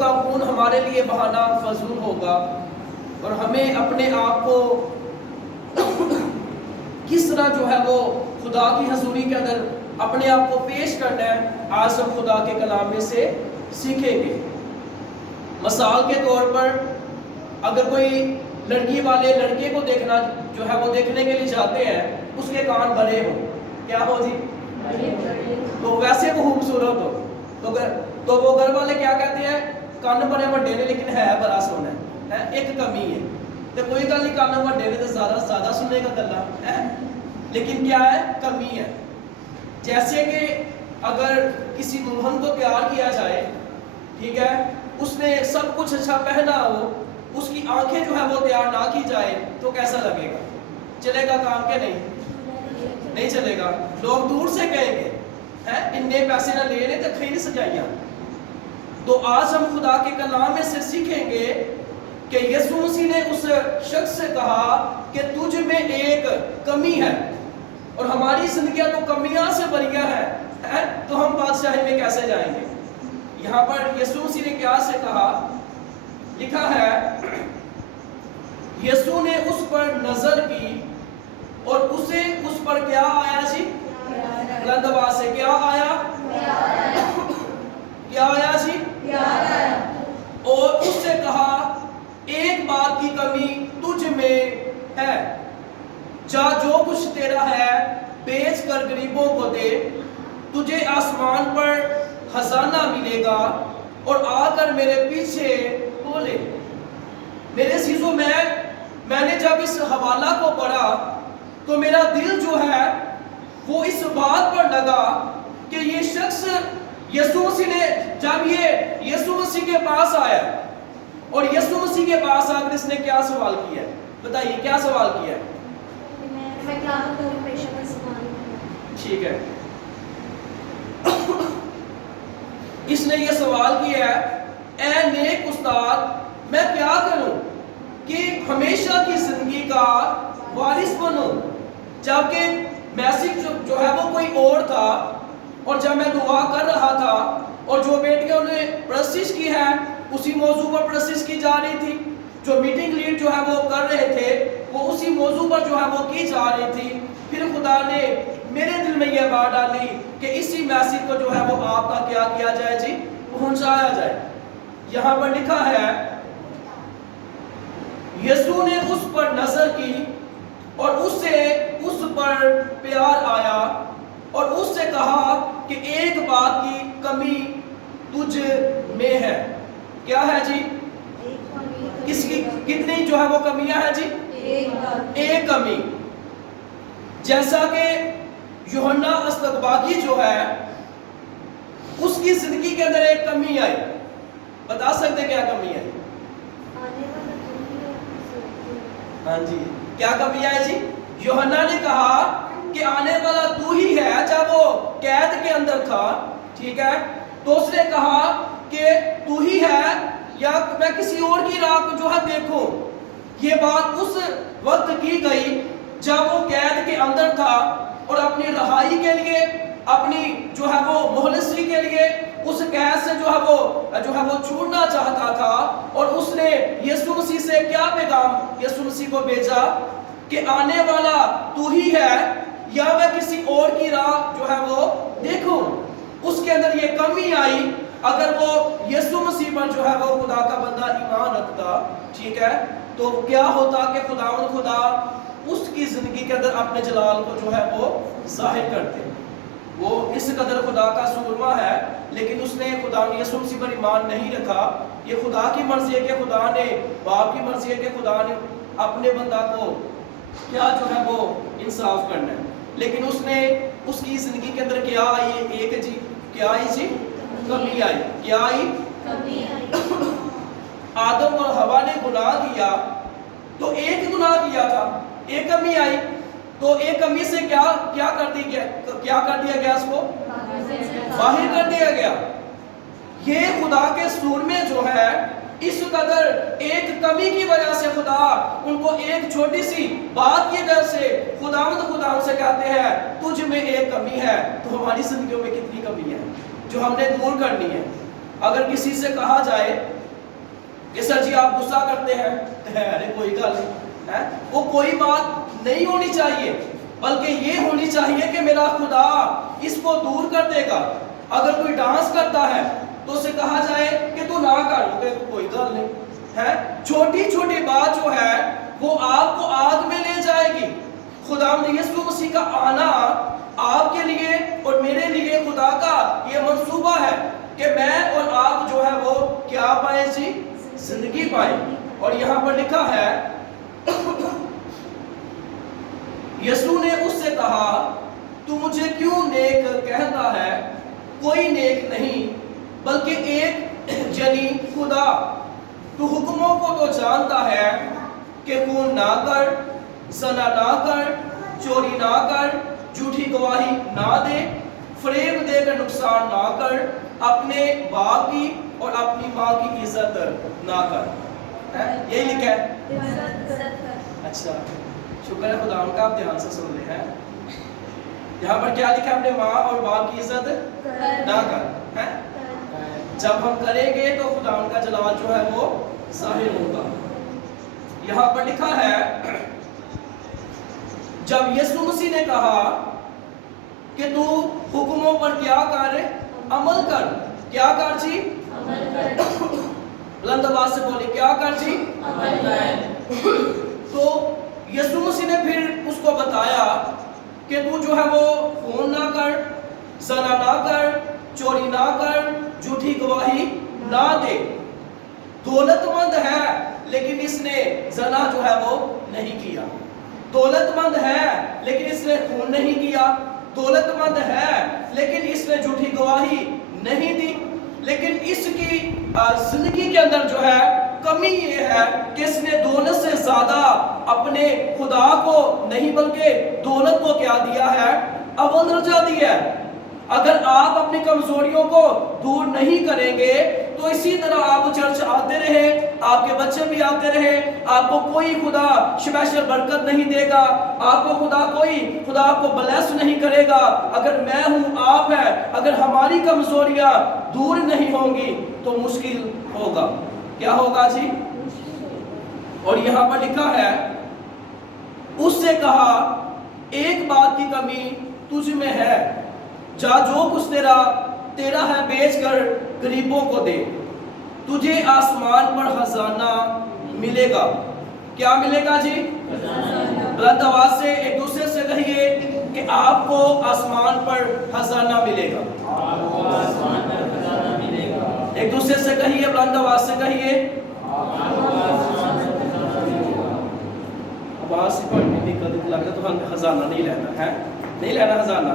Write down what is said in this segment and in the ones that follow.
کا خون ہمارے لیے بہانہ فضول ہوگا، اور ہمیں اپنے آپ کو کس طرح جو ہے وہ خدا کی حضوری کے اندر اپنے آپ کو پیش کرنا ہے، آج ہم خدا کے کلام میں سے سیکھیں گے۔ مثال کے طور پر اگر کوئی لڑکی والے لڑکے کو دیکھنا جو ہے وہ دیکھنے کے لیے جاتے ہیں، اس کے کان بڑے ہوں، کیا ہو جی، تو ویسے وہ خوبصورت ہو، تو وہ گھر والے کیا کہتے ہیں، کان بڑے بڑے نے لیکن ہے بڑا سونا ہے، ایک کمی ہے، تو کوئی گل نہیں، کان بڑے نے تو زیادہ سننے کا گلا ہے، لیکن کیا ہے، کمی ہے۔ جیسے کہ اگر کسی دلہن کو تیار کیا جائے، ٹھیک ہے، اس نے سب کچھ اچھا پہنا ہو، اس کی آنکھیں جو ہے وہ تیار نہ کی جائے تو کیسا لگے گا؟ چلے گا کام کے نہیں چلے گا، لوگ دور سے کہیں گے اتنے پیسے نہ لے لیں تو کہیں سجائیاں۔ تو آج ہم خدا کے کلام میں سے سیکھیں گے کہ یسوع مسیح نے اس شخص سے کہا کہ تجھ میں ایک کمی ہے، اور ہماری زندگیاں تو کمیاں سے بھریاں ہیں، تو ہم بادشاہی میں کیسے جائیں گے؟ یہاں پر یسوع مسیح نے کیا سے کہا، لکھا ہے یسوع نے اس پر نظر کی اور اسے اس پر کیا آیا جی، بلند آواز سے کیا آیا، کیا آیا جی، اور اس سے کہا ایک بات کی کمی تجھ میں ہے، جا جو کچھ تیرا ہے بیچ کر غریبوں کو دے، تجھے آسمان پر خزانہ ملے گا، اور آ کر میرے پیچھے بولے۔ میرے عزیزوں، میں نے جب اس حوالہ کو پڑھا تو میرا دل جو ہے وہ اس بات پر لگا کہ یہ شخص یسوع مسیح نے جب یہ یسوع مسیح کے پاس آیا، اور یسوع مسیح کے پاس آ کر اس نے کیا سوال کیا ہے؟ بتائیے کیا سوال کیا ہے؟ ٹھیک ہے، اس نے یہ سوال کیا ہے، اے نیک استاد، میں کیا کروں کہ ہمیشہ کی زندگی کا وارث بنوں؟ جبکہ میسج جو ہے وہ کوئی اور تھا، اور جب میں دعا کر رہا تھا اور جو بیٹیوں نے پرستش کی ہے اسی موضوع پر پرستش کی جا رہی تھی، جو میٹنگ لیڈ جو ہے وہ کر رہے تھے وہ اسی موضوع پر جو ہے وہ کی جا رہی تھی، پھر خدا نے میرے دل میں یہ بات ڈالی کہ اسی میسج کو جو ہے وہ آپ کا کیا کیا جائے جی، پہنچایا جائے۔ یہاں پر لکھا ہے یسوع نے اس پر نظر کی اور اسے اس پر پیار آیا، اور اس سے کہا کہ ایک بات کی کمی تجھ میں ہے، کیا ہے جی، کس کی کتنی جو ہے وہ کمیاں ہیں جی، ایک کمی۔ جیسا کہ یوحنا استقباغی جو ہے اس کی زندگی کے اندر ایک کمی آئی، بتا سکتے کیا کمی ہے؟ ہاں جی، کیا کمی آئی جی؟ یوحنا نے کہا کہ آنے والا تو ہی ہے، جب وہ قید کے اندر تھا، ٹھیک ہے، تو اس نے کہا کہ تو ہی ہے یا میں کسی اور کی راہ کو جو ہے دیکھوں۔ یہ بات اس وقت کی گئی جب وہ قید کے اندر تھا اور اپنی رہائی کے لیے، اپنی جو ہے وہ مخلصی کے لیے اس قید سے جو ہے وہ چھوڑنا چاہتا تھا، اور اس نے یسوع مسیح سے کیا پیغام یسوع مسیح کو بھیجا کہ آنے والا تو ہی ہے یا میں کسی اور کی راہ جو ہے وہ دیکھوں۔ اس کے اندر یہ کمی آئی، اگر وہ یسوع مسیح پر جو ہے وہ خدا کا بندہ ایمان رکھتا، ٹھیک ہے، تو کیا ہوتا کہ خدا اس کی زندگی کے اندر اپنے جلال کو جو ہے وہ ظاہر کرتے۔ وہ اس قدر خدا کا سورما ہے، لیکن اس نے خدا یسوع مسیح پر ایمان نہیں رکھا۔ یہ خدا کی مرضی ہے کہ خدا نے، باپ کی مرضی ہے کہ خدا نے اپنے بندہ کو کیا جو ہے وہ انصاف کرنا ہے، لیکن اس نے اس کی زندگی کے اندر کیا آئی، ایک جی کیا آئی جی، کمی آئی، کیا آئی، کمی آئی۔ آدم اور حوا نے گناہ کیا تو ایک گناہ کیا تھا، ایک کمی آئی، تو ایک کمی سے کیا کر دیا گیا، اس کو باہر کر دیا گیا۔ یہ خدا کے سور میں جو ہے اس قدر ایک کمی کی وجہ سے خدا ان کو ایک چھوٹی سی بات کی وجہ سے خدا سے کہتے ہیں تجھ میں ایک کمی ہے۔ تو ہماری زندگیوں میں کتنی کمی ہے جو ہم نے دور کرنی ہے۔ اگر کسی سے کہا جائے کہ سر جی آپ غصہ کرتے ہیں، ارے کوئی گل نہیں، وہ کوئی بات نہیں ہونی چاہیے، بلکہ یہ ہونی چاہیے کہ میرا خدا اس کو دور کر دے گا۔ اگر کوئی ڈانس کرتا ہے تو اسے کہا جائے کہ تو نہ کر، کوئی گل نہیں ہے۔ چھوٹی چھوٹی بات جو ہے وہ آپ کو آگ میں لے جائے گی۔ خداوند یسوع مسیح کا آنا آپ کے لیے اور میرے لیے خدا کا یہ منصوبہ ہے کہ میں اور آپ جو ہے وہ کیا پائیں جی؟ زندگی پائیں۔ اور یہاں پر لکھا ہے یسوع نے اس سے کہا تو مجھے کیوں نیک کہتا ہے؟ کوئی نیک نہیں بلکہ ایک یعنی خدا۔ تو حکموں کو تو جانتا ہے کہ خون نہ کر، زنا نہ کر، چوری نہ کر، جھوٹی گواہی نہ دے، فریب دے کر نقصان نہ کر، اپنے باپ کی اور اپنی ماں کی عزت نہ کر۔ یہی لکھا ہے۔ اچھا شکر ہے خدا ان کا، آپ دھیان سے سن لے ہیں۔ یہاں پر کیا لکھا ہے؟ اپنے ماں اور باپ کی عزت نہ کر۔ جب ہم کریں گے تو خدا ان کا جلال جو ہے وہ ظاہر ہوگا۔ یہاں پر لکھا ہے جب یسوع مسیح نے کہا کہ تو حکموں پر کیا کر؟ عمل کر۔ کیا کر جی؟ بلند آواز سے بولی، کیا کر جی؟ عمل کر۔ تو یسوع مسیح نے پھر اس کو بتایا کہ تو جو ہے وہ خون نہ کر، زنا نہ کر، چوری نہ کر، جھوٹی گواہی نہ دے۔ دولت مند ہے لیکن اس نے زنا جو ہے وہ نہیں کیا۔ دولت مند ہے لیکن اس نے خون نہیں کیا۔ دولت مند ہے لیکن اس نے جھوٹی گواہی نہیں دی۔ لیکن اس کی زندگی کے اندر جو ہے کمی یہ ہے کہ اس نے دولت سے زیادہ اپنے خدا کو نہیں بلکہ دولت کو کیا دیا ہے؟ اول درجہ دیا ہے۔ اگر آپ اپنی کمزوریوں کو دور نہیں کریں گے تو اسی طرح آپ چرچ آتے رہے، آپ کے بچے بھی آتے رہے، آپ کو کوئی خدا اسپیشل برکت نہیں دے گا، آپ کو خدا آپ کو بلیس نہیں کرے گا۔ اگر میں ہوں، آپ ہے، اگر ہماری کمزوریاں دور نہیں ہوں گی تو مشکل ہوگا۔ کیا ہوگا جی؟ اور یہاں پر لکھا ہے اس سے کہا ایک بات کی کمی تجھ میں ہے، جا جو کچھ تیرا ہے بیچ کر غریبوں کو دے، تجھے آسمان پر خزانہ ملے گا۔ کیا ملے گا جی؟ بلند آواز سے ایک دوسرے سے کہیے کہ آپ کو آسمان پر خزانہ ملے گا۔ ایک دوسرے سے کہیے، بلند آواز سے کہیے۔ آواز سے پڑھنے کی دقت لگ رہا تو ہم خزانہ نہیں لینا ہے، نہیں لینا خزانہ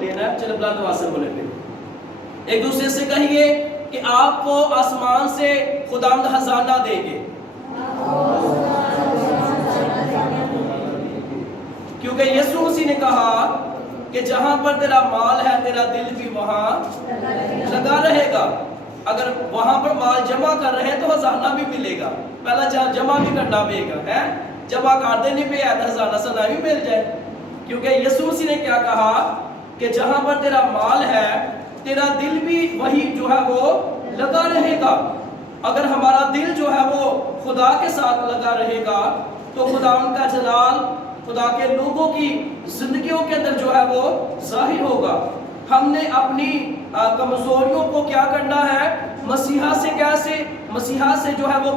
لینا ہے۔ چلو بلند آواز سے بولے گے، ایک دوسرے سے کہیے کہ آپ کو آسمان سے خداوند خزانہ دے گے، کیونکہ یسوع مسیح نے کہا کہ جہاں پر تیرا مال ہے تیرا دل بھی وہاں لگا رہے گا۔ اگر وہاں پر مال جمع کر رہے ہیں تو خزانہ بھی ملے گا، پہلا جمع بھی کرنا پڑے گا، ہے جمع کر دینے پہ آیا تو خزانہ سنا بھی مل جائے۔ کیونکہ یسوع مسیح نے کیا کہا کہ جہاں پر تیرا مال ہے تیرا دل بھی وہی جو ہے وہ لگا رہے گا۔ اگر ہمارا دل جو ہے وہ خدا کے ساتھ لگا رہے گا تو خدا ان کا جلال خدا کے لوگوں کی زندگیوں کے اندر جو ہے وہ ظاہر ہوگا۔ ہم نے اپنی کمزوریوں کو کیا کرنا ہے؟ مسیحا سے جو ہے وہ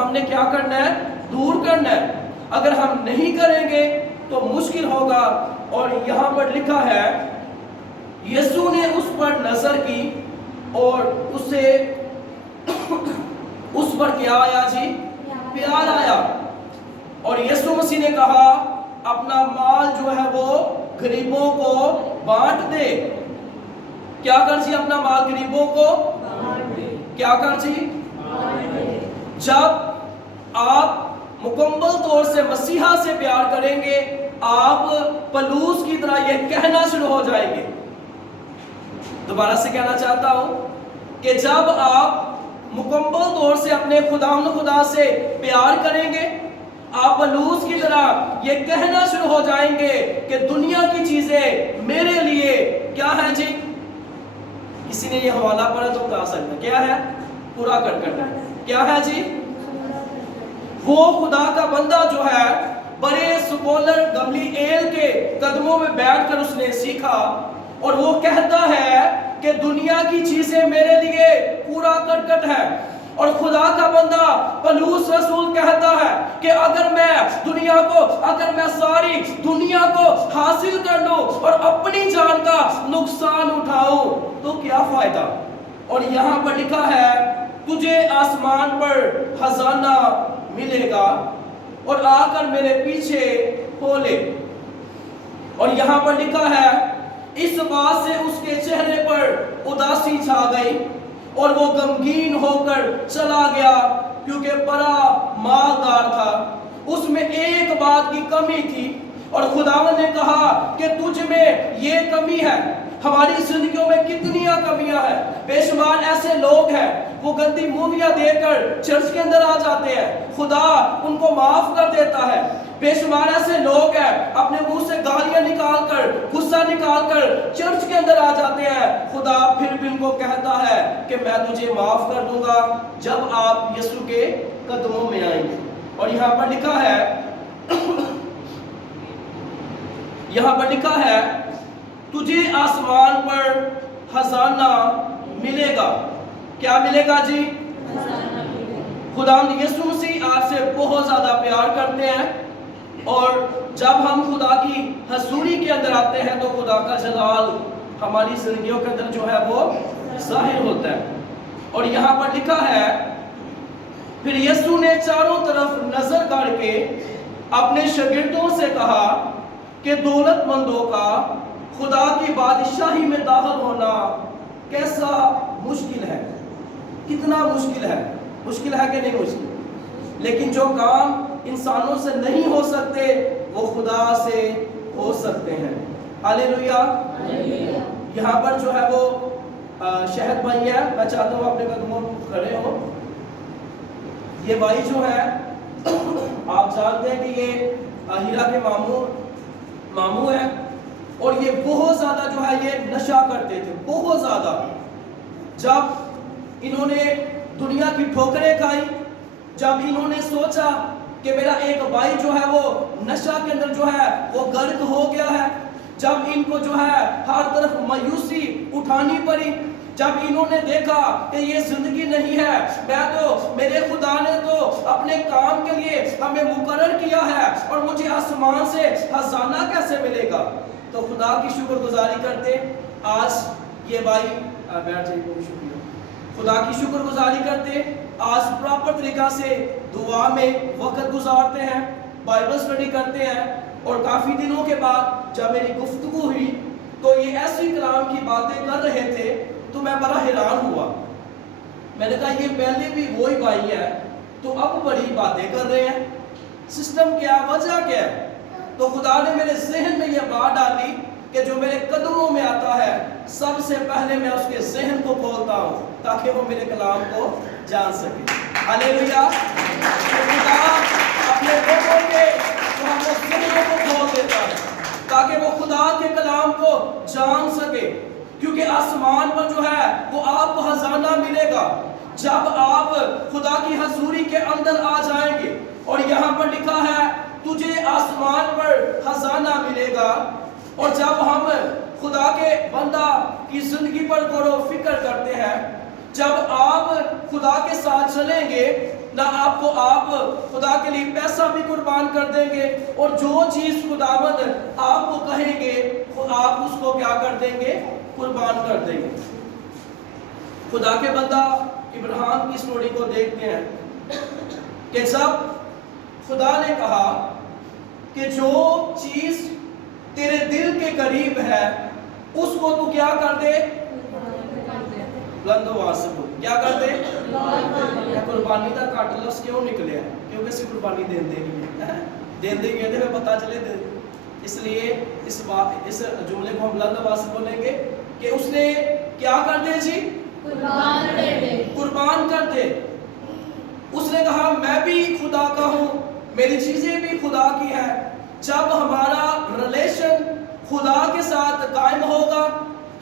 ہم نے کیا کرنا ہے؟ دور کرنا ہے۔ اگر ہم نہیں کریں گے تو مشکل ہوگا۔ اور یہاں پر لکھا ہے یسوع نے اس پر نظر کی اور اسے اس پر کیا آیا جی؟ پیار آیا۔ اور یسوع مسیح نے کہا اپنا مال جو ہے وہ غریبوں کو بانٹ دے۔ کیا کر جی؟ اپنا مال غریبوں کو کیا کر جی؟ جب آپ مکمل طور سے مسیحا سے پیار کریں گے آپ پلوس کی طرح یہ کہنا شروع ہو جائیں گے۔ دوبارہ سے کہنا چاہتا ہوں کہ جب آپ مکمل طور سے اپنے خدا سے پیار کریں گے آپ پلوس کی طرح یہ کہنا شروع ہو جائیں گے کہ دنیا کی چیزیں میرے لیے کیا ہے جی؟ کسی نے یہ حوالہ پڑھا تو بتا سکتا کیا ہے؟ پورا کٹ ہے. کیا ہے جی؟ وہ خدا کا بندہ جو ہے بڑے سکولر گملییل کے قدموں میں بیٹھ کر اس نے سیکھا اور وہ کہتا ہے کہ دنیا کی چیزیں میرے لیے پورا کٹ ہے. اور خدا کا بندہ پولس رسول کہتا ہے کہ اگر میں ساری دنیا کو حاصل کر لوں اور اپنی جان کا نقصان اٹھاؤں تو کیا فائدہ. اور یہاں پر لکھا ہے تجھے آسمان پر خزانہ ملے گا اور آ کر میرے پیچھے ہو لے. اور یہاں پر لکھا ہے اس بات سے اس کے چہرے پر اداسی چھا گئی اور وہ غمگین ہو کر چلا گیا کیونکہ بڑا مالدار تھا. اس میں ایک بات کی کمی تھی اور خداوند نے کہا کہ تجھ میں یہ کمی ہے. ہماری زندگیوں میں کتنی کمیاں ہیں. بے شمار ایسے لوگ ہیں وہ گندی موویاں دیکھ کر چرچ کے اندر آ جاتے ہیں, خدا ان کو معاف کر دیتا ہے. بے شمار ایسے لوگ ہیں اپنے منہ سے گالیاں نکال کر غصہ نکال کر چرچ کے اندر آ جاتے ہیں, خدا پھر بھی ان کو کہتا ہے کہ میں تجھے معاف کر دوں گا جب آپ یسوع کے قدموں میں آئیں گے. اور یہاں پر لکھا ہے تجھے آسمان پر خزانہ ملے گا. کیا ملے گا جی؟ خدا یسوع مسیح آپ سے بہت زیادہ پیار کرتے ہیں اور جب ہم خدا کی حضوری کے اندر آتے ہیں تو خدا کا جلال ہماری زندگیوں کے اندر جو ہے وہ ظاہر ہوتا ہے. اور یہاں پر لکھا ہے پھر یسوع نے چاروں طرف نظر گاڑ کے اپنے شاگردوں سے کہا کہ دولت مندوں کا خدا کی بادشاہی میں داخل ہونا کیسا مشکل ہے. کتنا مشکل ہے کہ نہیں مشکل. لیکن جو کام انسانوں سے نہیں ہو سکتے وہ خدا سے ہو سکتے ہیں. ہاللیلویا. یہاں پر جو ہے وہ شہد بھائی ہے, میں چاہتا ہوں اپنے قدموں کھڑے ہو. یہ بھائی جو ہے آپ جانتے ہیں کہ یہ ہیرا کے ماموں ہے اور یہ بہت زیادہ جو ہے یہ نشہ کرتے تھے, بہت زیادہ. جب انہوں نے دنیا کی ٹھوکریں کھائی, جب انہوں نے سوچا کہ میرا ایک بھائی جو ہے وہ نشہ کے اندر جو ہے وہ غرق ہو گیا ہے, جب ان کو جو ہے ہر طرف مایوسی اٹھانی پڑی, جب انہوں نے دیکھا کہ یہ زندگی نہیں ہے, میرے خدا نے تو اپنے کام کے لیے ہمیں مقرر کیا ہے اور مجھے آسمان سے خزانہ کیسے ملے گا. تو خدا کی شکر گزاری کرتے آج یہ بھائی بیٹھ جائیے, بہت شکریہ. خدا کی شکر گزاری کرتے آج پراپر طریقہ سے دعا میں وقت گزارتے ہیں, بائبل اسٹڈی کرتے ہیں. اور کافی دنوں کے بعد جب میری گفتگو ہوئی تو یہ ایسی کلام کی باتیں کر رہے تھے تو میں بڑا حیران ہوا. میں نے کہا یہ پہلے بھی وہی بھائی ہے تو اب بڑی باتیں کر رہے ہیں, سسٹم کیا, وجہ کیا ہے. تو خدا نے میرے ذہن میں یہ بات ڈالی کہ جو میرے قدموں میں آتا ہے سب سے پہلے میں اس کے ذہن کو کھولتا ہوں تاکہ وہ میرے کلام کو جان سکے. ہاللیلویا. خدا اپنے لوگوں کے ذہنوں کو کھول دیتا ہے تاکہ وہ خدا کے کلام کو جان سکے, کیونکہ آسمان پر جو ہے وہ آپ کو خزانہ ملے گا جب آپ خدا کی حضوری کے اندر آ جائیں گے. اور یہاں پر لکھا ہے تجھے آسمان پر خزانہ ملے گا. اور جب ہم خدا کے بندہ کی زندگی پر غور و فکر کرتے ہیں, جب آپ خدا کے ساتھ چلیں گے نہ آپ خدا کے لیے پیسہ بھی قربان کر دیں گے اور جو چیز خداوند آپ کو کہیں گے آپ اس کو کیا کر دیں گے, قربان کر دیں گے. خدا کے بندہ ابراہیم کی سٹوری کو دیکھتے ہیں کہ جب خدا نے کہا کہ جو چیز تیرے دل کے قریب ہے اس کو تو کیا کر دے, کیا کر دے. قربانی کا کٹ لفظ کیوں نکلے ہیں, کیونکہ اسی قربانی دین دے گئے تھے پتا چلے تھے. اس لیے اس جملے کو ہم بلند آواز سے بولیں گے کہ اس نے کیا کر دے جی, قربان کر دے. اس نے کہا میں بھی خدا کا ہوں, میری چیزیں بھی خدا کی ہیں. جب ہمارا ریلیشن خدا کے ساتھ قائم ہوگا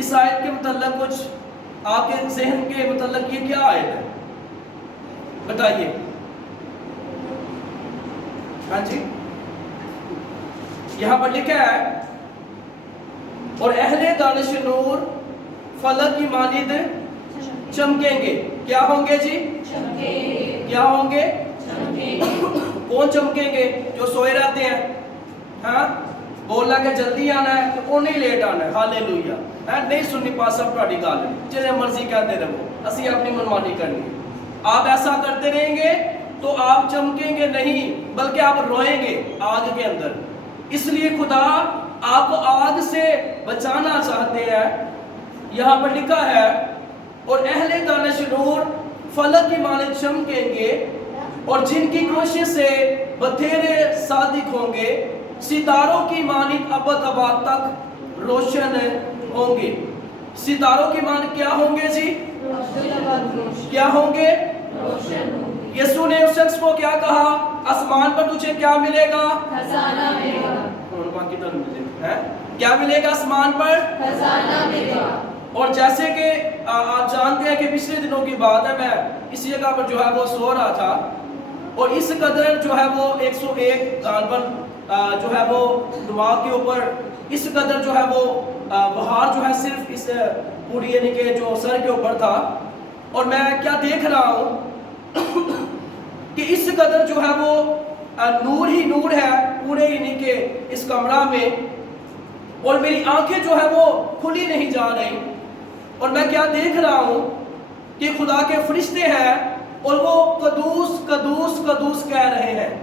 اس آیت کے متعلق کچھ آپ کے ذہن کے متعلق یہ کیا آیت ہے بتائیے؟ ہاں جی، یہاں پر لکھا ہے اور اہل دانش نور فلک کی مانند چمکیں گے. کیا ہوں گے جی؟ کیا ہوں گے؟ کون چمکیں گے؟ جو سوئے رہتے ہیں. ہاں بولنا کہ جلدی آنا ہے تو وہ نہیں لیٹ آنا ہے. ہالےلویا. نہیں سننی پاس سب تہاڈی گل جے مرضی کہتے رہو، اسی اپنی منمانی کرنی. آپ ایسا کرتے رہیں گے تو آپ چمکیں گے نہیں بلکہ آپ روئیں گے آگ کے اندر. اس لیے خدا آپ کو آگ سے بچانا چاہتے ہیں. یہاں پر لکھا ہے اور اہل دانش نور فلک کی مانند چمکیں گے اور جن کی کوشش سے بتھیرے صادق ہوں گے ستاروں کی مانند ابد آباد تک روشن ہوں گے. ستاروں کی مانند کیا ہوں گے جی؟ کیا ہوں گے؟ یسوع نے اس شخص کو کیا کہا؟ آسمان پر تجھے کیا ملے گا؟ خزانہ ملے گا. کیا ملے گا آسمان پر؟ خزانہ ملے گا. اور جیسے کہ آپ جانتے ہیں کہ پچھلے دنوں کی بات ہے، میں اسی جگہ پر جو ہے وہ سو رہا تھا اور اس قدر جو ہے وہ 101 غالباً جو ہے وہ دماغ کے اوپر اس قدر جو ہے وہ بہار جو ہے صرف اس پوری یعنی کہ جو سر کے اوپر تھا. اور میں کیا دیکھ رہا ہوں کہ اس قدر جو ہے وہ نور ہی نور ہے پورے یعنی کہ اس کمرہ میں، اور میری آنکھیں جو ہے وہ کھلی نہیں جا رہی. اور میں کیا دیکھ رہا ہوں کہ خدا کے فرشتے ہیں اور وہ قدوس قدوس قدوس کہہ رہے ہیں.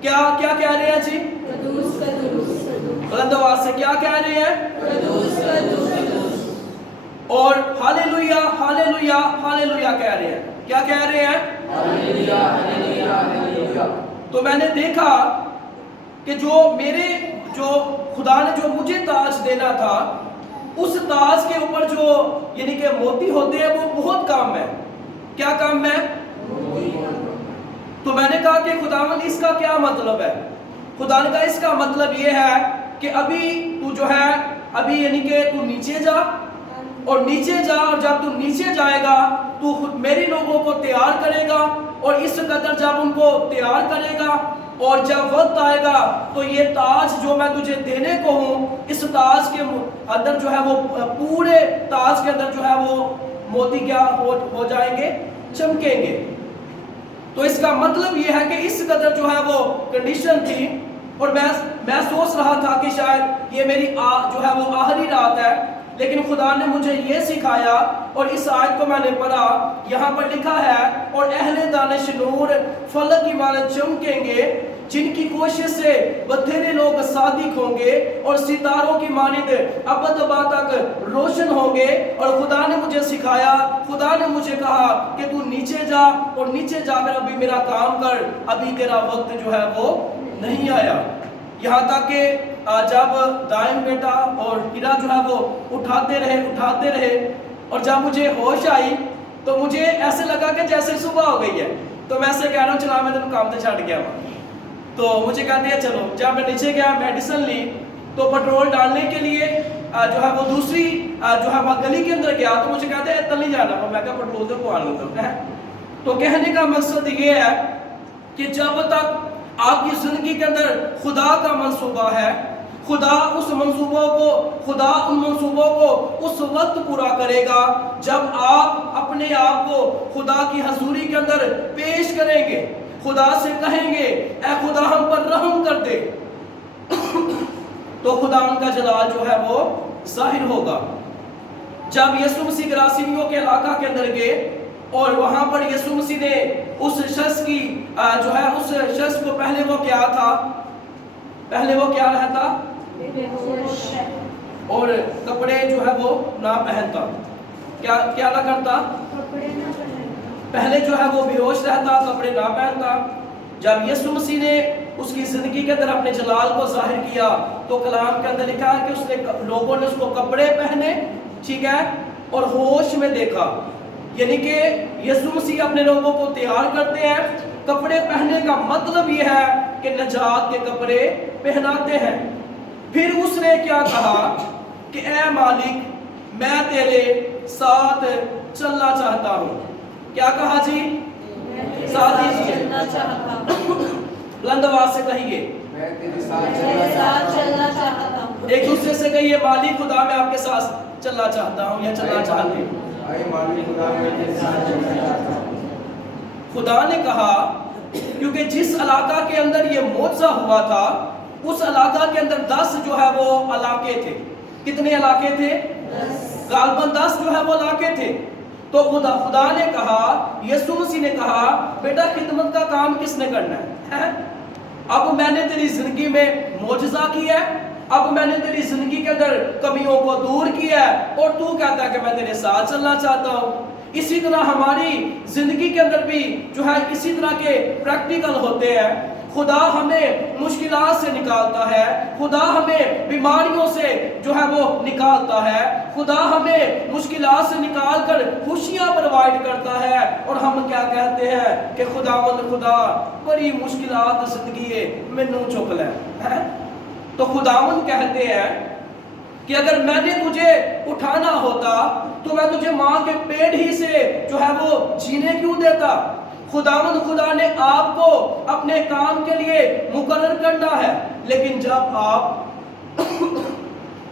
کیا کیا کہہ رہے ہیں جی؟ قدوس قدوس. بلند آواز سے کیا کہہ رہے ہیں؟ قدوس قدوس قدوس. اور ہالےلویا ہالےلویا ہالےلویا کہہ رہے ہیں. کیا کہہ رہے ہیں؟ ہالےلویا ہالےلویا ہالےلویا. تو میں نے دیکھا کہ جو خدا نے جو مجھے تاج دینا تھا اس تاج کے اوپر جو یعنی کہ موتی ہوتے ہیں وہ بہت کم ہے. کیا کم ہے؟ تو میں نے کہا کہ خداوند اس کا کیا مطلب ہے؟ خدا نے کہا اس کا مطلب یہ ہے کہ ابھی تو جو ہے ابھی یعنی کہ تو نیچے جا اور نیچے جا، اور جب تو نیچے جائے گا تو خود میری لوگوں کو تیار کرے گا اور اس قدر جب ان کو تیار کرے گا اور جب وقت آئے گا تو یہ تاج جو میں تجھے دینے کو ہوں اس تاج کے اندر جو ہے وہ پورے تاج کے اندر جو ہے وہ موتی کیا ہو جائیں گے؟ چمکیں گے. تو اس کا مطلب یہ ہے کہ اس قدر جو ہے وہ کنڈیشن تھی. اور میں سوچ رہا تھا کہ شاید یہ میری جو ہے وہ آخری رات ہے، لیکن خدا نے مجھے یہ سکھایا اور اس آیت کو میں نے پڑھا. یہاں پر لکھا ہے اور اہل دانش نور فلک کی مانند چمکیں گے جن کی کوشش سے بتھیرے لوگ صادق ہوں گے اور ستاروں کی مانند ابد آباد تک روشن ہوں گے. اور خدا نے مجھے سکھایا، خدا نے مجھے کہا کہ تو نیچے جا اور نیچے جا کر ابھی میرا کام کر، ابھی تیرا وقت جو ہے وہ نہیں آیا. یہاں تک کہ جب دائم بیٹا اور ہیرا جو ہے وہ اٹھاتے رہے اور جب مجھے ہوش آئی تو مجھے ایسے لگا کہ جیسے صبح ہو گئی ہے. تو میں ایسے کہہ رہا ہوں چلا میں تینوں کام تے چھڈ گیا ہوں. تو مجھے کہتے ہیں چلو. جب میں نیچے گیا میڈیسن لی تو پٹرول ڈالنے کے لیے جو ہے وہ دوسری جو ہے وہ گلی کے اندر گیا تو مجھے کہتے ہیں اتنا نہیں جانا. میں کہا پٹرول تو پوا لیتا ہے. تو کہنے کا مقصد یہ ہے کہ جب تک آپ کی زندگی کے اندر خدا کا منصوبہ ہے، خدا ان منصوبوں کو اس وقت پورا کرے گا جب آپ اپنے آپ کو خدا کی حضوری کے اندر پیش کریں گے، خدا سے کہیں گے اے خدا ہم پر رحم کر دے تو خدا ان کا جلال جو ہے وہ ظاہر ہوگا. جب یسوع مسیح گراسینیوں کے علاقہ کے اندر گئے اور وہاں پر یسوع مسیح نے اس شخص کی جو ہے اس شخص کو پہلے وہ کیا رہتا اور کپڑے جو ہے وہ نہ پہنتا. کیا نہ کرتا؟ پہلے جو ہے وہ بے ہوش رہتا، کپڑے نہ پہنتا. جب یسوع مسیح نے اس کی زندگی کے اندر اپنے جلال کو ظاہر کیا تو کلام کے اندر لکھا ہے کہ اس نے لوگوں نے اس کو کپڑے پہنے، ٹھیک ہے، اور ہوش میں دیکھا. یعنی کہ یسوع مسیح اپنے لوگوں کو تیار کرتے ہیں. کپڑے پہننے کا مطلب یہ ہے کہ نجات کے کپڑے پہناتے ہیں. پھر اس نے کیا کہا کہ اے مالک میں تیرے ساتھ چلنا چاہتا ہوں. کیا کہا جی؟ ساتھ دیجیے، چلنا چاہتا ہوں. بلند آواز سے کہیے، میں تیرے ساتھ تیرے ساتھ چلنا چاہتا ہوں. ایک دوسرے سے کہیے، مالک خدا میں آپ کے ساتھ چلنا چاہتا ہوں یا چلنا چاہتی ہوں. اے مالک خدا میں تیرے ساتھ چلنا چاہتا ہوں. خدا نے کہا کیونکہ جس علاقہ کے اندر یہ معجزہ ہوا تھا اس علاقہ کے اندر 10 جو ہے وہ علاقے تھے. کتنے علاقے تھے؟ غالباً 10 جو ہے وہ علاقے تھے. تو خدا نے کہا، یسوع مسیح نے کہا، بیٹا خدمت کا کام کس نے کرنا ہے؟ اب میں نے تیری زندگی میں معجزہ کیا ہے، اب میں نے تیری زندگی کے اندر کمیوں کو دور کیا ہے، اور تو کہتا ہے کہ میں تیرے ساتھ چلنا چاہتا ہوں. اسی طرح ہماری زندگی کے اندر بھی جو ہے اسی طرح کے پریکٹیکل ہوتے ہیں. خدا ہمیں مشکلات سے نکالتا ہے، خدا ہمیں بیماریوں سے جو ہے وہ نکالتا ہے، خدا ہمیں مشکلات سے نکال کر خوشیاں پرووائڈ کرتا ہے. اور ہم کیا کہتے ہیں کہ خدا بڑی مشکلات زندگی ہے، مینوں چک لے. تو خداوند کہتے ہیں کہ اگر میں نے تجھے اٹھانا ہوتا تو میں تجھے ماں کے پیٹ ہی سے جو ہے وہ جینے کیوں دیتا. خداوند خدا نے آپ کو اپنے کام کے لیے مقرر کرنا ہے، لیکن جب آپ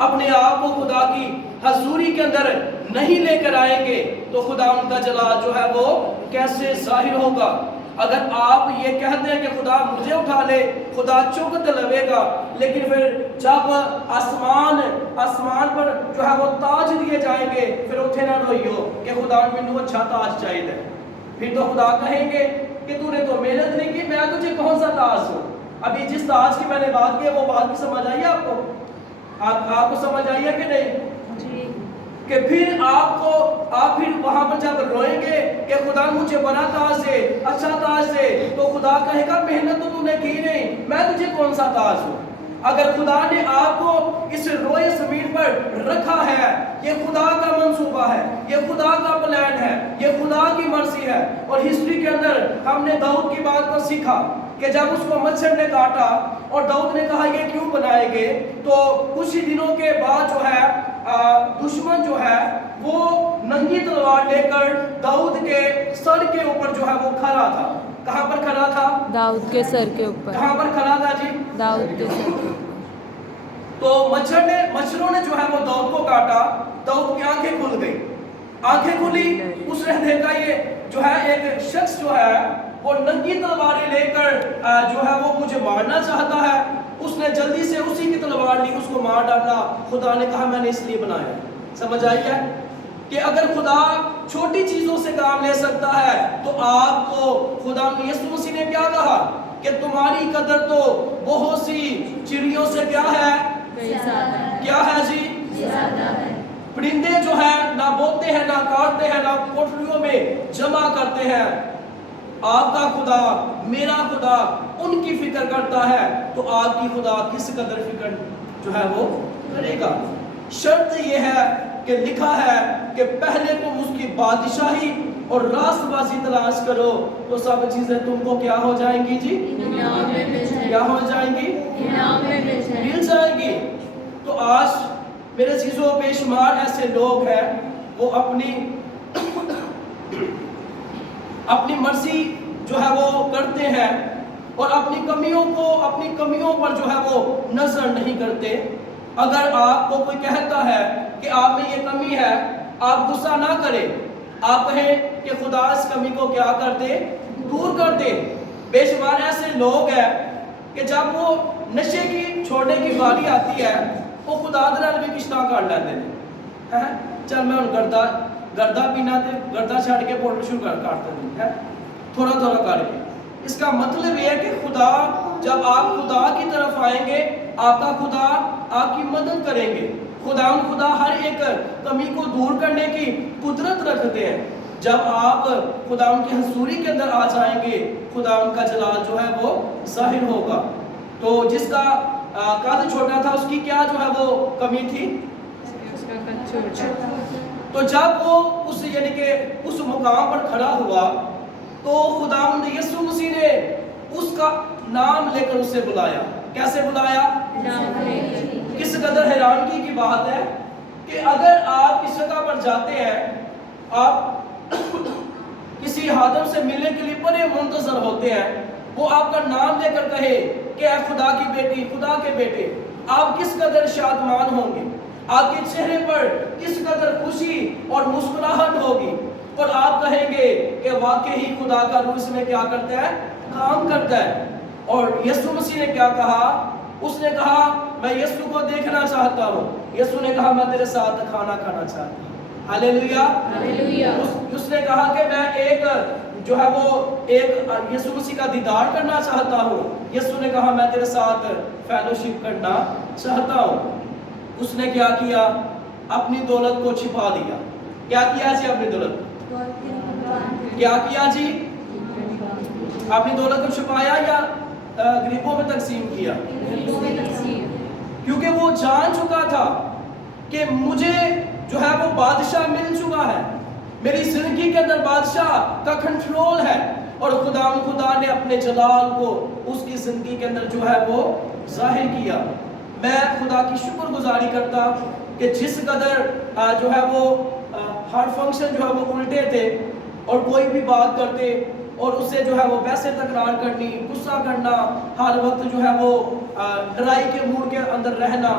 اپنے آپ کو خدا کی حضوری کے اندر نہیں لے کر آئیں گے تو خداوند کا جلال جو ہے وہ کیسے ظاہر ہوگا. اگر آپ یہ کہتے ہیں کہ خدا مجھے اٹھا لے، خدا چوکت لوے گا، لیکن پھر جب آسمان پر جو ہے وہ تاج دیے جائیں گے پھر اتھے نہ روئیو کہ خدا مینوں اچھا تاج چاہیے. پھر تو خدا کہیں گے کہ تو نے تو محنت نہیں کی، میں تجھے کون سا تاج ہوں. ابھی جس تاج کی میں نے بات کی وہ بات بھی سمجھ آئی آپ کو؟ آپ کو سمجھ آئی ہے کہ نہیں؟ جی. کہ پھر آپ پھر وہاں پر جب روئیں گے کہ خدا مجھے بڑا تاج دے، اچھا تاج دے، تو خدا کہے گا محنت تو نے کی نہیں، میں تجھے کون سا تاج ہوں. اگر خدا نے آپ کو اس روئے زمین پر رکھا ہے، یہ خدا کا منصوبہ ہے، یہ خدا کا پلان ہے، یہ خدا کی مرضی ہے. اور ہسٹری کے اندر ہم نے داؤد کی بات کو سیکھا کہ جب اس کو مچھر نے کاٹا اور داؤد نے کہا یہ کیوں بنائے گے، تو کچھ ہی دنوں کے بعد جو ہے دشمن جو ہے وہ ننگی تلوار لے کر داؤد کے سر کے اوپر جو ہے وہ کھڑا تھا. کہاں پر کھڑا تھا؟ داؤد کے سر کے اوپر. کہاں پر کھڑا تھا جی؟ داؤد کے سر کے اوپر. تو مچھروں نے جو ہے وہ داؤد کو کاٹا، داؤد کی آنکھیں کھل گئی. آنکھیں کھلی، اس نے دیکھا یہ جو ہے ایک شخص جو ہے وہ ننگی تلواریں لے کر جو ہے وہ مجھے مارنا چاہتا ہے. اس نے جلدی سے اسی کی تلوار لی، اس کو مار ڈالا. خدا نے کہا میں نے اس لیے بنایا. سمجھ آئی ہے کہ اگر خدا چھوٹی چیزوں سے کام لے سکتا ہے تو آپ کو خدا یسوع مسیح نے کیا کہا کہ تمہاری قدر تو بہت سی چڑیوں سے کیا ہے؟ کیا ہے جی؟ پرندے جو ہے نہ بوتے ہیں، نہ کاٹتے ہیں، نہ کوٹریوں میں جمع کرتے ہیں. آپ کا خدا، میرا خدا ان کی فکر کرتا ہے، تو آپ کی خدا کس قدر فکر جو ہے وہ کرے گا. شرط یہ ہے کہ لکھا ہے کہ پہلے تم اس کی بادشاہی اور راست بازی تلاش کرو تو سب چیزیں تم کو کیا ہو جائیں گی جی؟ کیا ہو جائیں گی؟ مل جائیں گی. تو آج میرے چیزوں بے شمار ایسے لوگ ہیں وہ اپنی مرضی جو ہے وہ کرتے ہیں اور اپنی کمیوں پر جو ہے وہ نظر نہیں کرتے. اگر آپ کو کوئی کہتا ہے کہ آپ میں یہ کمی ہے، آپ غصہ نہ کریں، آپ کہیں کہ خدا اس کمی کو کیا کر دے؟ دور کر دے. بے شمار ایسے لوگ ہیں کہ جب وہ نشے کی چھوڑنے کی باری آتی ہے وہ خدا دلال بھی کشتہ کر لیتے ہیں. چل میں ان گردہ پینا تے گردہ چھاڑ کے پوٹر شروع کرتے ہیں تھوڑا تھوڑا کر کے. اس کا مطلب یہ ہے کہ خدا، جب آپ خدا کی طرف آئیں گے آپ کا خدا آپ کی مدد کریں گے. خدا ہر ایک کمی کو دور کرنے کی قدرت رکھتے ہیں. جب آپ خدا ان کی حضوری کے اندر آ جائیں گے خدا ان کا جلال جو ہے وہ ظاہر ہوگا. تو جس کا قد چھوٹا تھا اس کی کیا جو ہے وہ کمی تھی؟ اس کا قد چھوٹا. تو جب وہ یعنی کہ اس مقام پر کھڑا ہوا تو خداوند یسوع مسیح نے اس کا نام لے کر اسے بلایا. کیسے بلایا؟ کس قدر حیرانگی کی بات ہے کہ اگر آپ کس جگہ پر جاتے ہیں, آپ کسی خادم سے ملنے کے لیے بڑے منتظر ہوتے ہیں, وہ آپ کا نام لے کر کہے کہ اے خدا کی بیٹی, خدا کے بیٹے, آپ کس قدر شادمان ہوں گے, آپ کے چہرے پر کس قدر خوشی اور مسکراہٹ ہوگی, اور آپ کہیں گے کہ واقعی خدا کا روح اس میں کیا کرتا ہے, کام کرتا ہے. اور یسوع مسیح نے کیا کہا, اس نے کہا میں یسوع کو دیکھنا چاہتا ہوں, یسوع نے کہا میں تیرے ساتھ کھانا کھانا چاہتا ہوں. ہاللیلویا. اس نے کہا کہ میں ایک جو ہے وہ ایک یسوع مسیح کا دیدار کرنا چاہتا ہوں. یسوع نے کہا میں تیرے ساتھ فیلوشپ کرنا چاہتا ہوں. اس نے کیا کیا, اپنی دولت کو چھپا دیا. کیا کیا جی, اپنی دولت کیا کیا جی, اپنی دولت کو چھپایا یا غریبوں میں تقسیم کیا؟ کیونکہ وہ جان چکا تھا کہ مجھے جو ہے وہ بادشاہ مل چکا ہے, میری زندگی کے اندر بادشاہ کا کنٹرول ہے, اور خدا نے اپنے جلال کو اس کی زندگی کے اندر جو ہے وہ ظاہر کیا. میں خدا کی شکر گزاری کرتا کہ جس قدر جو ہے وہ ہر فنکشن جو ہے وہ الٹے تھے, اور کوئی بھی بات کرتے اور اسے جو ہے وہ ویسے تکرار کرنی, غصہ کرنا, ہر وقت جو ہے وہ لڑائی کے موڈ کے اندر رہنا,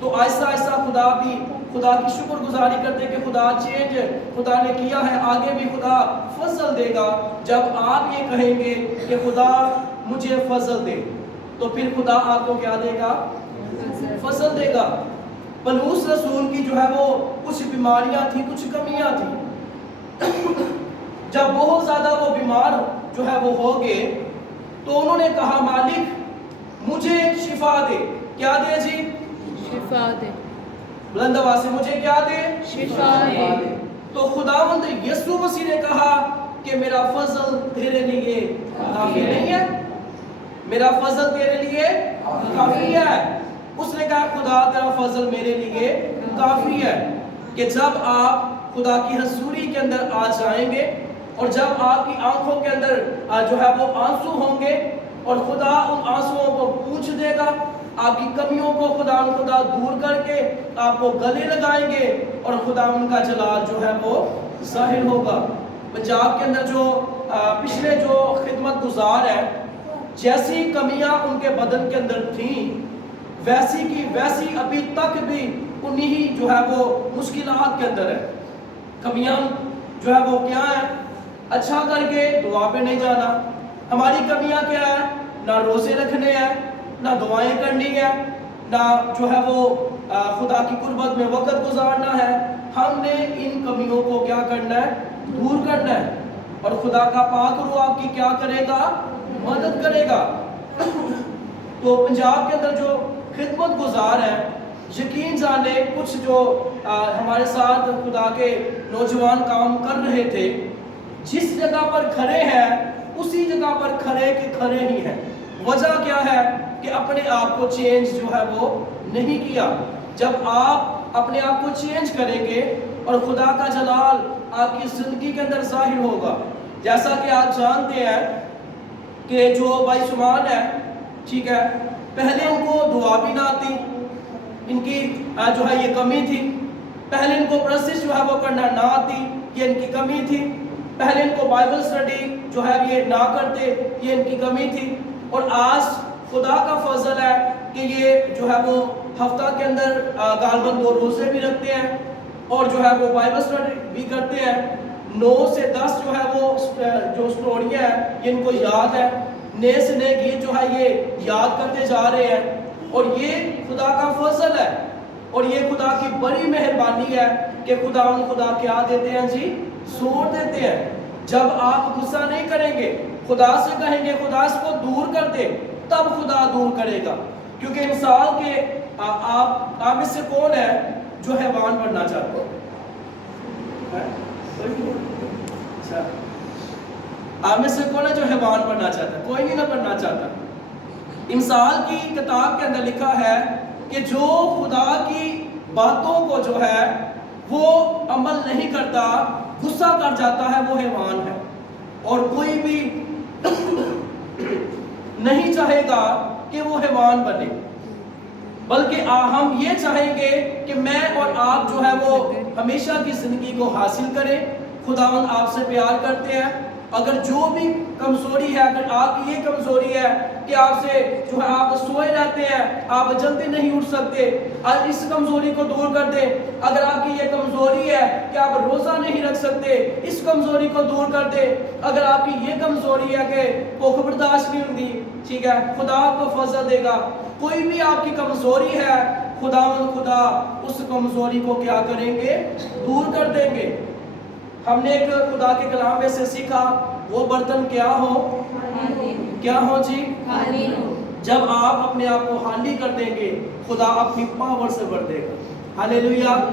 تو آہستہ آہستہ خدا کی شکر گزاری کرتے کہ خدا چینج خدا نے کیا ہے, آگے بھی خدا فضل دے گا. جب آپ یہ کہیں گے کہ خدا مجھے فضل دے, تو پھر خدا آپ کو کیا دے گا, فضل دے گا. پولس رسول کی جو ہے وہ کچھ بیماریاں تھیں, کچھ کمیاں تھیں. جب بہت زیادہ وہ بیمار جو ہے وہ ہو گئے, تو انہوں نے کہا مالک مجھے شفا دے. کیا دے جی, شفا دے. بلند آواز سے مجھے کیا دے, شفا دے. تو خداوند یسوع مسیح نے کہا کہ میرا فضل تیرے لیے کافی نہیں ہے, میرا فضل تیرے لیے کافی ہے. اس نے کہا خدا تیرا فضل میرے لیے کافی ہے. کہ جب آپ خدا کی حضوری کے اندر آ جائیں گے, اور جب آپ کی آنکھوں کے اندر جو ہے وہ آنسو ہوں گے, اور خدا ان آنسوؤں کو پوچھ دے گا, آپ کی کمیوں کو خدا دور کر کے آپ کو گلے لگائیں گے, اور خدا ان کا جلال جو ہے وہ ظاہر ہوگا. پنجاب کے اندر جو پچھلے جو خدمت گزار ہیں, جیسی کمیاں ان کے بدن کے اندر تھیں, ویسی کی ویسی ابھی تک بھی انہی جو ہے وہ مشکلات کے اندر ہے. کمیاں جو ہے وہ کیا ہے, اچھا کر کے دعا پہ نہیں جانا. ہماری کمیاں کیا ہے, نہ روزے رکھنے ہیں, نہ دعائیں کرنی ہے, نہ جو ہے وہ خدا کی قربت میں وقت گزارنا ہے. ہم نے ان کمیوں کو کیا کرنا ہے, دور کرنا ہے, اور خدا کا پاک روح آپ کی کیا کرے گا, مدد کرے گا. تو پنجاب کے اندر جو خدمت گزار ہیں, یقین جانے کچھ جو ہمارے ساتھ خدا کے نوجوان کام کر رہے تھے, جس جگہ پر کھڑے ہیں اسی جگہ پر کھڑے کے کھڑے ہی ہیں. وجہ کیا ہے کہ اپنے آپ کو چینج جو ہے وہ نہیں کیا. جب آپ اپنے آپ کو چینج کریں گے, اور خدا کا جلال آپ کی زندگی کے اندر ظاہر ہوگا. جیسا کہ آپ جانتے ہیں کہ جو بھائی سمان ہے, ٹھیک ہے, پہلے ان کو دعا بھی نہ آتی, ان کی جو ہے یہ کمی تھی. پہلے ان کو پرستش جو ہے وہ کرنا نہ آتی, یہ ان کی کمی تھی. پہلے ان کو بائبل اسٹڈی جو ہے یہ نہ کرتے, یہ ان کی کمی تھی. اور آج خدا کا فضل ہے کہ یہ جو ہے وہ ہفتہ کے اندر غالباً 2 روزے بھی رکھتے ہیں, اور جو ہے وہ بائبل اسٹڈی بھی کرتے ہیں. 9 سے 10 جو ہے وہ جو اسٹوریاں ہیں یہ ان کو یاد ہے, نئے سے نئے گیت جو ہے یہ یاد کرتے جا رہے ہیں. اور یہ خدا کا فضل ہے, اور یہ خدا کی بڑی مہربانی ہے کہ خدا کیا دیتے ہیں جی, زور دیتے ہیں. جب آپ غصہ نہیں کریں گے, خدا سے کہیں گے خدا اس کو دور کر دے, تب خدا دور کرے گا. کیونکہ مثال کے آپ میں سے کون ہے جو حیوان بننا چاہتے ہیں؟ آپ میں سے کون ہے جو حیوان بننا چاہتا ہے؟ کوئی نہیں نہ بننا چاہتا. امثال کی کتاب کے اندر لکھا ہے کہ جو خدا کی باتوں کو جو ہے وہ عمل نہیں کرتا, غصہ کر جاتا ہے, وہ حیوان ہے. اور کوئی بھی نہیں چاہے گا کہ وہ حیوان بنے, بلکہ ہم یہ چاہیں گے کہ میں اور آپ جو ہے وہ ہمیشہ کی زندگی کو حاصل کریں۔ خداوند آپ سے پیار کرتے ہیں۔ اگر جو بھی کمزوری ہے، اگر آپ کی یہ کمزوری ہے کہ آپ سے جو ہے آپ سوئے رہتے ہیں، آپ جلدی نہیں اٹھ سکتے، اس کمزوری کو دور کر دیں۔ اگر آپ کی یہ کمزوری ہے کہ آپ روزہ نہیں رکھ سکتے، اس کمزوری کو دور کر دیں۔ اگر آپ کی یہ کمزوری ہے کہ بھوک برداشت نہیں ہوتی، ٹھیک ہے، خدا آپ کو فضل دے گا۔ کوئی بھی آپ کی کمزوری ہے، خدا اس کمزوری کو کیا کریں گے؟ دور کر دیں گے۔ ہم نے ایک خدا کے کلام میں سے سیکھا، وہ برتن کیا ہو؟ کیا ہو جی؟ خالی ہو۔ جب آپ اپنے آپ کو خالی کر دیں گے، خدا اپنی پاور سے بھر دے گا۔ ہاللیلویا۔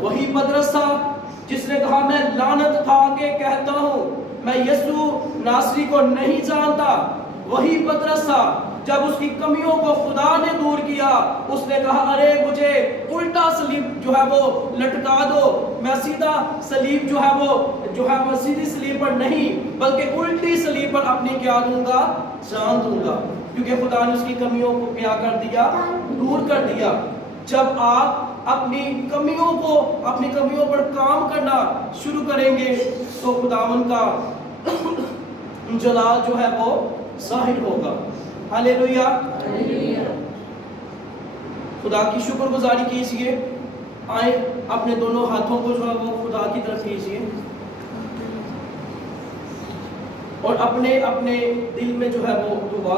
وہی پطرس تھا جس نے کہا میں لعنت کھا کے کہتا ہوں میں یسوع ناصری کو نہیں جانتا۔ وہی پطرس تھا جب اس کی کمیوں کو خدا نے دور کیا، اس نے کہا ارے مجھے الٹا صلیب جو ہے وہ لٹکا دو، میں سیدھا صلیب جو ہے وہ سیدھی صلیب پر نہیں بلکہ الٹی صلیب پر اپنی کیا دوں گا؟ جان دوں گا، کیونکہ خدا نے اس کی کمیوں کو کیا کر دیا؟ دور کر دیا۔ جب آپ اپنی کمیوں پر کام کرنا شروع کریں گے تو خداوند کا جلال جو ہے وہ ظاہر ہوگا۔ ہاللیلویا۔ خدا کی شکر گزاری کیجئے۔ آئیں اپنے دونوں ہاتھوں کو جو ہے وہ خدا کی طرف کیجئے اور اپنے دل میں جو ہے وہ دعا